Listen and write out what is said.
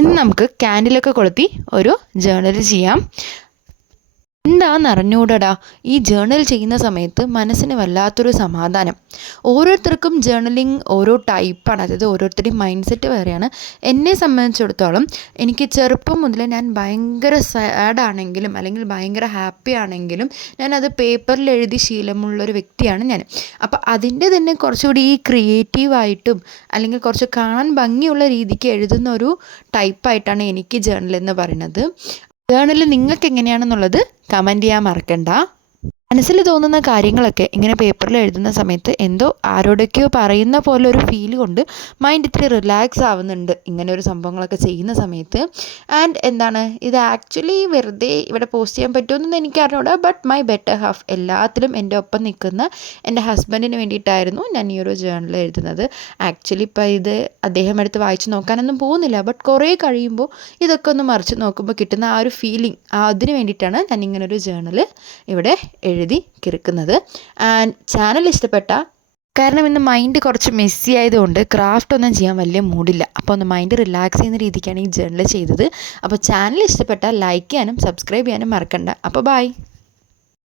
ഇന്ന് നമുക്ക് ക്യാൻഡിലൊക്കെ കൊളുത്തി ഒരു ജേർണൽ ചെയ്യാം. എന്താണെന്ന് അറിഞ്ഞൂടടാ, ഈ ജേർണൽ ചെയ്യുന്ന സമയത്ത് മനസ്സിന് വല്ലാത്തൊരു സമാധാനം. ഓരോരുത്തർക്കും ജേർണലിങ് ഓരോ ടൈപ്പാണ്, അതായത് ഓരോരുത്തരുടെയും മൈൻഡ് സെറ്റ് വേറെയാണ്. എന്നെ സംബന്ധിച്ചിടത്തോളം എനിക്ക് ചെറുപ്പം മുതൽ ഞാൻ ഭയങ്കര സാഡാണെങ്കിലും അല്ലെങ്കിൽ ഭയങ്കര ഹാപ്പി ആണെങ്കിലും ഞാനത് പേപ്പറിൽ എഴുതി ശീലമുള്ളൊരു വ്യക്തിയാണ് ഞാൻ. അപ്പോൾ അതിൻ്റെ തന്നെ കുറച്ചുകൂടി ഈ ക്രിയേറ്റീവായിട്ടും അല്ലെങ്കിൽ കുറച്ച് കാണാൻ ഭംഗിയുള്ള രീതിക്ക് എഴുതുന്ന ഒരു ടൈപ്പായിട്ടാണ് എനിക്ക് ജേർണൽ എന്ന് പറയുന്നത്. ജേർണൽ നിങ്ങൾക്ക് എങ്ങനെയാണെന്നുള്ളത് കമൻറ്റ് ചെയ്യാൻ മറക്കണ്ട. മനസ്സിൽ തോന്നുന്ന കാര്യങ്ങളൊക്കെ ഇങ്ങനെ പേപ്പറിൽ എഴുതുന്ന സമയത്ത് എന്തോ ആരോടൊക്കെയോ പറയുന്ന പോലെ ഒരു ഫീൽ കൊണ്ട് മൈൻഡ് ഇത്തിരി റിലാക്സ് ആവുന്നുണ്ട് ഇങ്ങനെ ഒരു സംഭവങ്ങളൊക്കെ ചെയ്യുന്ന സമയത്ത്. ആൻഡ് എന്താണ് ഇത് ആക്ച്വലി വെറുതെ ഇവിടെ പോസ്റ്റ് ചെയ്യാൻ പറ്റുമെന്നൊന്നും എനിക്ക് അറിഞ്ഞൂടാ. ബട്ട് മൈ ബെറ്റർ ഹാഫ്, എല്ലാത്തിലും എൻ്റെ ഒപ്പം നിൽക്കുന്ന എൻ്റെ ഹസ്ബൻഡിന് വേണ്ടിയിട്ടായിരുന്നു ഞാൻ ഈ ഒരു ജേർണൽ എഴുതുന്നത്. ആക്ച്വലി ഇപ്പോൾ ഇത് അദ്ദേഹം എടുത്ത് വായിച്ച് നോക്കാനൊന്നും പോകുന്നില്ല. ബട്ട് കുറേ കഴിയുമ്പോൾ ഇതൊക്കെ ഒന്ന് മറിച്ച് നോക്കുമ്പോൾ കിട്ടുന്ന ആ ഒരു ഫീലിംഗ്, അതിന് വേണ്ടിയിട്ടാണ് ഞാൻ ഇങ്ങനൊരു ജേർണൽ ഇവിടെ എഴുതി കിറുക്കുന്നത്. ആൻഡ് ചാനൽ ഇഷ്ടപ്പെട്ട, കാരണം ഇന്ന് മൈൻഡ് കുറച്ച് മെസ്സി ആയതുകൊണ്ട് ക്രാഫ്റ്റ് ഒന്നും ചെയ്യാൻ വലിയ മൂഡില്ല. അപ്പോൾ ഒന്ന് മൈൻഡ് റിലാക്സ് ചെയ്യുന്ന രീതിക്കാണ് ഈ ജേർണൽ ചെയ്തത്. അപ്പോൾ ചാനൽ ഇഷ്ടപ്പെട്ടാൽ ലൈക്ക് ചെയ്യാനും സബ്സ്ക്രൈബ് ചെയ്യാനും മറക്കണ്ട. അപ്പോൾ ബൈ.